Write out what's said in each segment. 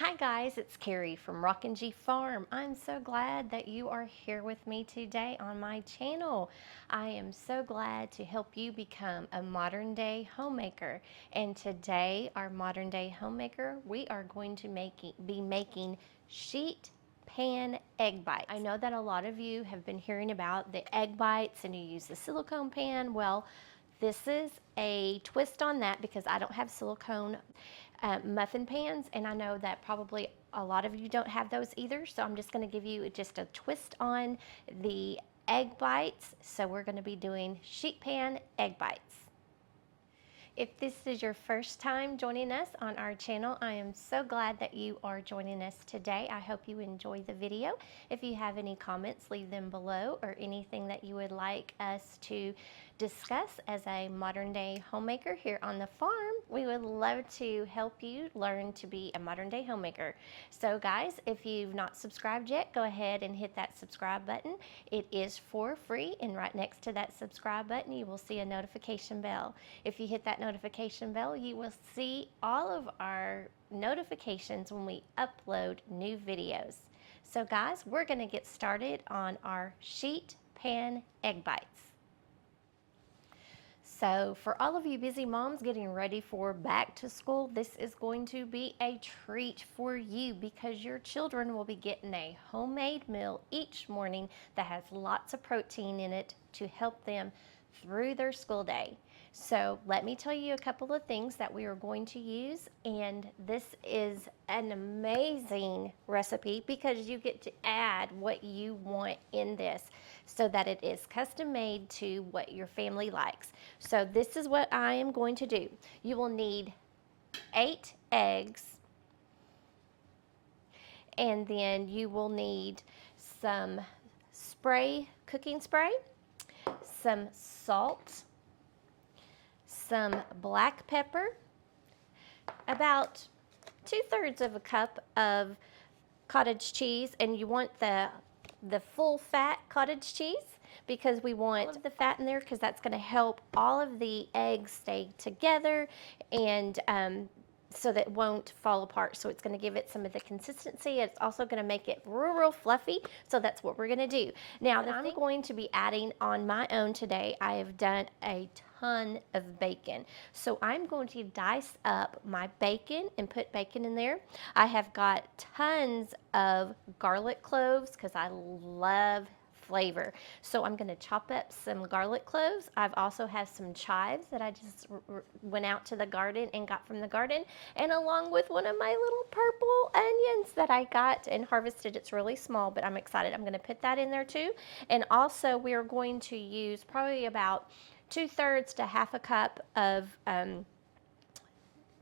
Hi guys, it's Carrie from Rockin' G Farm. I'm so glad that you are here with me today on my channel. I am so glad to help you become a modern day homemaker. And today, our modern day homemaker, we are going to be making sheet pan egg bites. I know that a lot of you have been hearing about the egg bites and you use the silicone pan. Well, this is a twist on that because I don't have silicone muffin pans, and I know that probably a lot of you don't have those either, so I'm just going to give you just a twist on the egg bites. So we're going to be doing sheet pan egg bites. If this is your first time joining us on our channel, I am so glad that you are joining us today. I hope you enjoy the video. If you have any comments, leave them below, or anything that you would like us to discuss as a modern day homemaker here on the farm. We would love to help you learn to be a modern day homemaker. So guys, if you've not subscribed yet, go ahead and hit that subscribe button. It is for free, and right next to that subscribe button you will see a notification bell. If you hit that notification bell, you will see all of our notifications when we upload new videos. So guys, we're going to get started on our sheet pan egg bites. So for all of you busy moms getting ready for back to school, this is going to be a treat for you because your children will be getting a homemade meal each morning that has lots of protein in it to help them through their school day. So let me tell you a couple of things that we are going to use, and this is an amazing recipe because you get to add what you want in this so that it is custom made to what your family likes. So this is what I am going to do. You will need 8 eggs, and then you will need some cooking spray, some salt, some black pepper, about 2/3 of a cup of cottage cheese, and you want the full fat cottage cheese because we want all of the fat in there because that's going to help all of the eggs stay together and so that it won't fall apart. So it's going to give it some of the consistency. It's also going to make it real fluffy. So that's what we're going to do. Now, I'm going to be adding on my own today. I have done a ton of bacon. So I'm going to dice up my bacon and put bacon in there. I have got tons of garlic cloves because I love flavor. So I'm going to chop up some garlic cloves. I've also have some chives that I just went out to the garden and got from the garden, and along with one of my little purple onions that I got and harvested. It's really small, but I'm excited. I'm going to put that in there too. And also we are going to use probably about 2/3 to half a cup of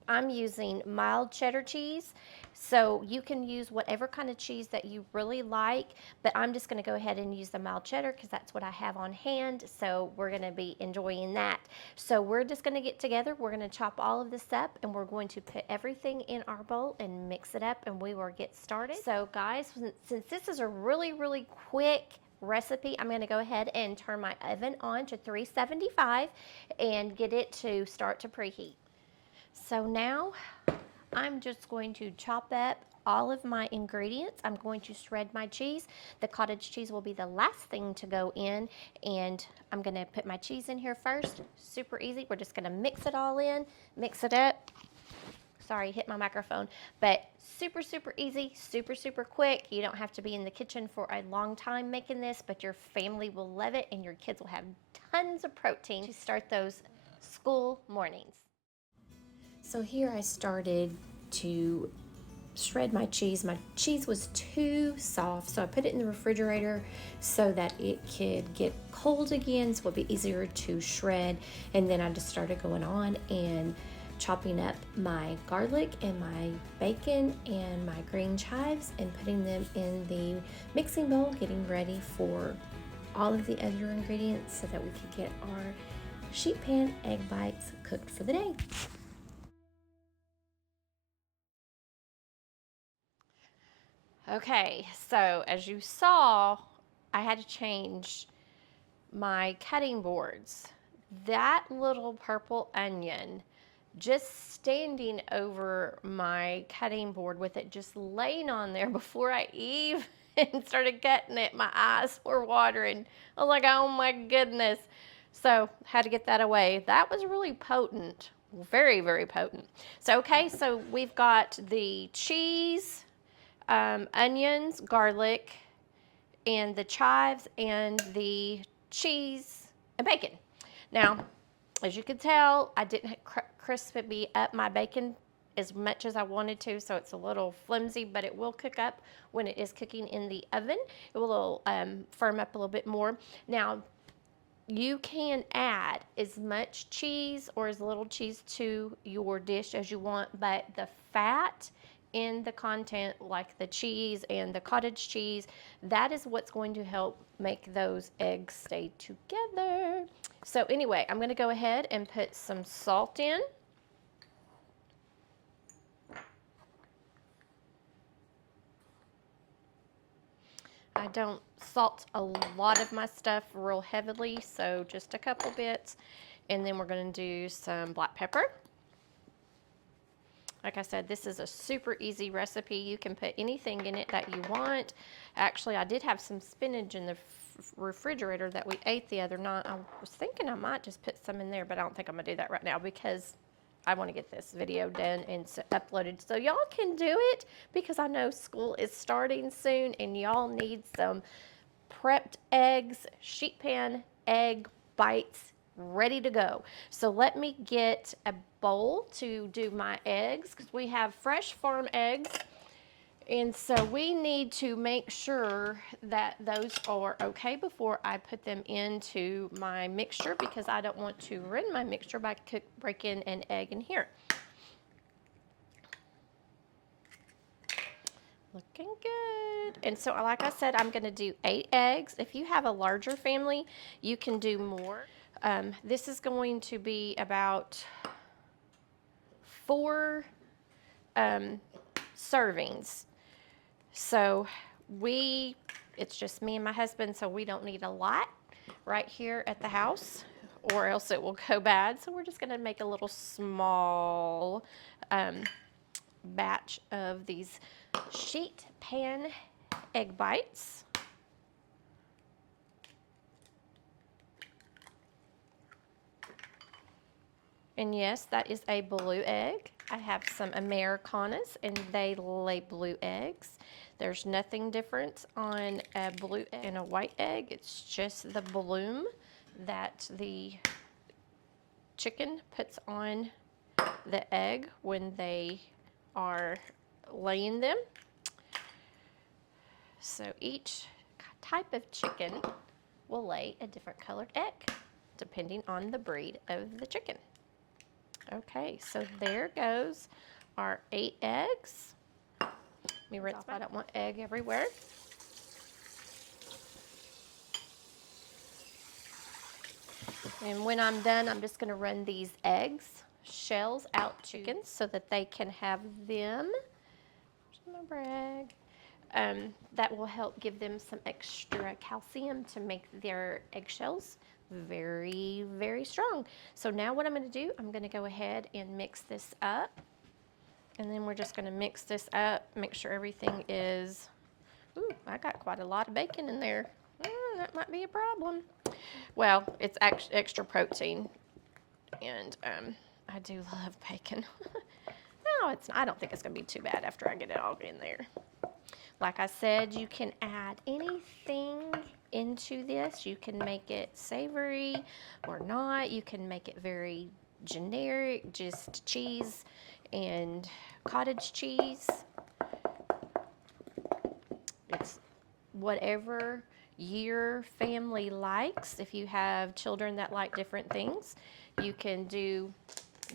I'm using mild cheddar cheese. So you can use whatever kind of cheese that you really like, but I'm just going to go ahead and use the mild cheddar because that's what I have on hand. So we're going to be enjoying that. So we're just going to get together. We're going to chop all of this up, and we're going to put everything in our bowl and mix it up, and we will get started. So guys, since this is a really quick recipe, I'm going to go ahead and turn my oven on to 375 and get it to start to preheat. So now I'm just going to chop up all of my ingredients. I'm going to shred my cheese. The cottage cheese will be the last thing to go in, and I'm going to put my cheese in here first. Super easy. We're just going to mix it all in, mix it up. Sorry, hit my microphone, but super easy, super quick. You don't have to be in the kitchen for a long time making this, but your family will love it and your kids will have tons of protein to start those school mornings. So here I started to shred my cheese. My cheese was too soft, so I put it in the refrigerator so that it could get cold again, so it'd be easier to shred. And then I just started going on and chopping up my garlic and my bacon and my green chives and putting them in the mixing bowl, getting ready for all of the other ingredients so that we could get our sheet pan egg bites cooked for the day. Okay, so as you saw, I had to change my cutting boards. That little purple onion just standing over my cutting board with it just laying on there before I even started cutting it, my eyes were watering. I was like, oh my goodness. So had to get that away. That was really potent. Very, very potent. So, okay, so we've got the cheese, onions, garlic, and the chives, and the cheese and bacon. Now, as you can tell, I didn't crispy up my bacon as much as I wanted to, so it's a little flimsy, but it will cook up when it is cooking in the oven. It will firm up a little bit more. Now, you can add as much cheese or as little cheese to your dish as you want, but the fat in the content, like the cheese and the cottage cheese, that is what's going to help make those eggs stay together. So anyway, I'm going to go ahead and put some salt in. I don't salt a lot of my stuff real heavily, so just a couple bits. And then we're going to do some black pepper. Like I said, this is a super easy recipe. You can put anything in it that you want. Actually, I did have some spinach in the refrigerator that we ate the other night. I was thinking I might just put some in there, but I don't think I'm going to do that right now because I want to get this video done and uploaded so y'all can do it, because I know school is starting soon and y'all need some prepped eggs, sheet pan egg bites ready to go. So let me get a bowl to do my eggs, because we have fresh farm eggs, and so we need to make sure that those are okay before I put them into my mixture, because I don't want to ruin my mixture by breaking an egg in here. Looking good. And so, like I said, I'm going to do 8 eggs. If you have a larger family, you can do more. This is going to be about 4 servings. So it's just me and my husband, so we don't need a lot right here at the house, or else it will go bad. So we're just going to make a little small batch of these sheet pan egg bites. And yes, that is a blue egg. I have some Americanas, and they lay blue eggs. There's nothing different on a blue and a white egg. It's just the bloom that the chicken puts on the egg when they are laying them. So each type of chicken will lay a different colored egg depending on the breed of the chicken. Okay, so there goes our 8 eggs. Let me rinse off. I don't want egg everywhere. And when I'm done, I'm just going to run these eggs shells out chickens so that they can have them. Where's my brag? That will help give them some extra calcium to make their eggshells very, very strong. So now what I'm going to do, I'm going to go ahead and mix this up. And then we're just going to mix this up, make sure everything is, ooh, I got quite a lot of bacon in there. That might be a problem. Well, it's extra protein, and I do love bacon. No, I don't think it's going to be too bad after I get it all in there. Like I said, you can add anything into this. You can make it savory or not. You can make it very generic, just cheese and cottage cheese. It's whatever your family likes. If you have children that like different things, you can do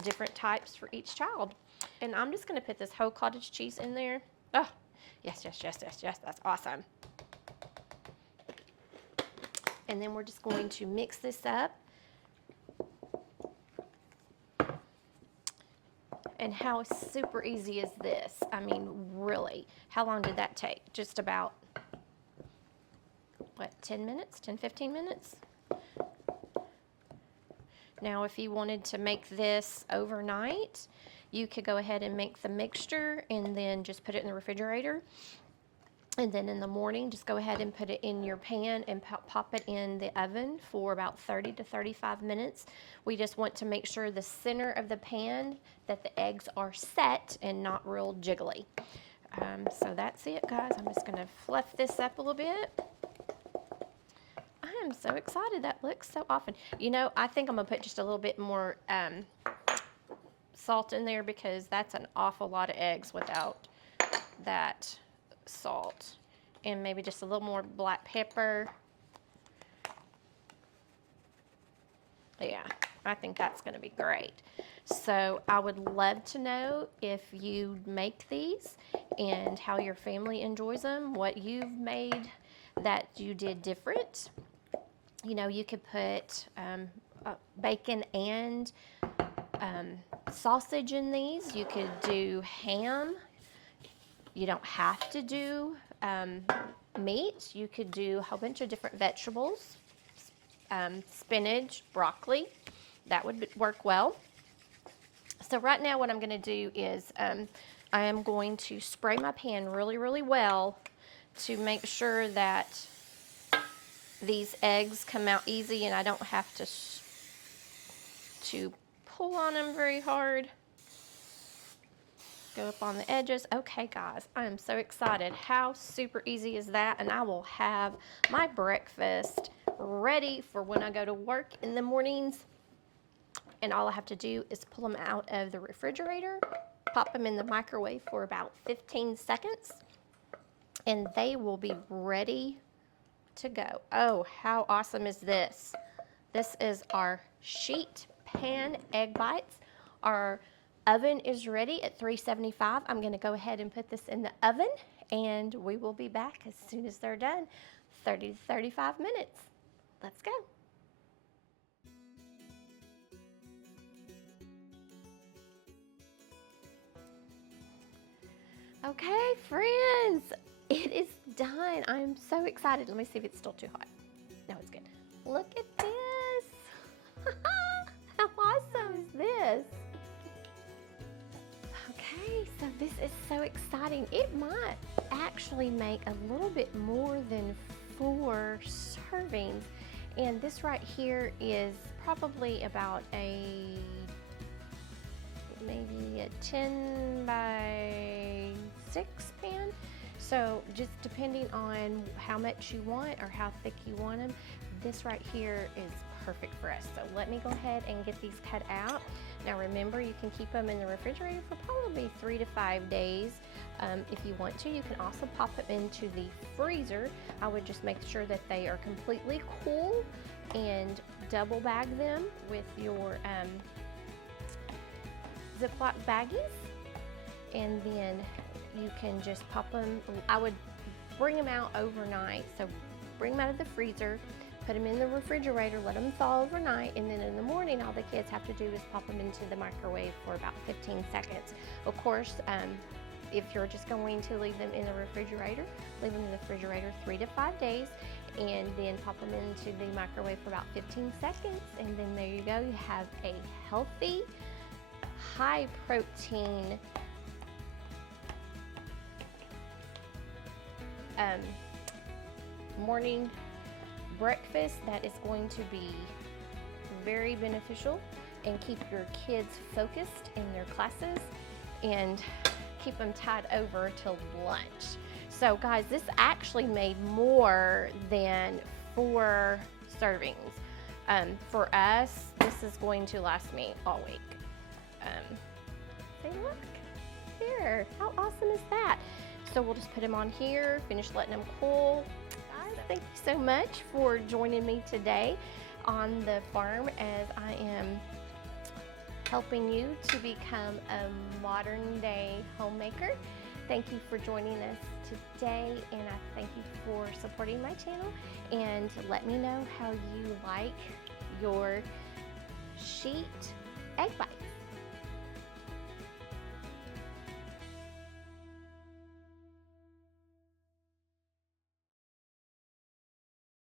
different types for each child. And I'm just going to put this whole cottage cheese in there. Oh, yes, yes, yes, yes, yes, that's awesome. And then we're just going to mix this up. And how super easy is this? I mean, really, how long did that take? Just about, what, 10 minutes, 10, 15 minutes? Now, if you wanted to make this overnight, you could go ahead and make the mixture and then just put it in the refrigerator. And then in the morning, just go ahead and put it in your pan and pop it in the oven for about 30 to 35 minutes. We just want to make sure the center of the pan that the eggs are set and not real jiggly. So that's it, guys. I'm just gonna fluff this up a little bit. I am so excited. That looks so awesome. You know, I think I'm gonna put just a little bit more salt in there because that's an awful lot of eggs without that salt. And maybe just a little more black pepper. Yeah, I think that's gonna be great. So I would love to know if you make these and how your family enjoys them, what you've made that you did different. You know, you could put bacon and sausage in these. You could do ham. You don't have to do meat. You could do a whole bunch of different vegetables, spinach, broccoli. That would work well. So right now what I'm going to do is I am going to spray my pan really, really well to make sure that these eggs come out easy and I don't have to pull on them very hard. Go up on the edges. Okay, guys, I am so excited. How super easy is that? And I will have my breakfast ready for when I go to work in the mornings. And all I have to do is pull them out of the refrigerator, pop them in the microwave for about 15 seconds, and they will be ready to go. Oh, how awesome is this? This is our sheet pan egg bites. Our oven is ready at 375. I'm going to go ahead and put this in the oven, and we will be back as soon as they're done. 30 to 35 minutes. Let's go. Okay, friends, it is done. I'm so excited. Let me see if it's still too hot. No, it's good. Look at this. How awesome is this? Okay, so this is so exciting. It might actually make a little bit more than 4 servings. And this right here is probably about maybe a 10 by 6 pan. So just depending on how much you want or how thick you want them, this right here is perfect for us. So let me go ahead and get these cut out. Now remember, you can keep them in the refrigerator for probably 3 to 5 days. If you want to, you can also pop them into the freezer. I would just make sure that they are completely cool and double bag them with your Ziploc baggies, and then you can just pop them. I would bring them out overnight, so bring them out of the freezer, put them in the refrigerator, let them thaw overnight, and then in the morning all the kids have to do is pop them into the microwave for about 15 seconds. Of course, if you're just going to leave them in the refrigerator, leave them in the refrigerator 3 to 5 days, and then pop them into the microwave for about 15 seconds, and then there you go. You have a healthy, high protein morning breakfast that is going to be very beneficial and keep your kids focused in their classes and keep them tied over till lunch. So guys, this actually made more than 4 servings. For us, this is going to last me all week. Say, look here, how awesome is that? So we'll just put them on here, finish letting them cool. Guys, thank you so much for joining me today on the farm as I am helping you to become a modern day homemaker. Thank you for joining us today, and I thank you for supporting my channel, and let me know how you like your sheet egg bites.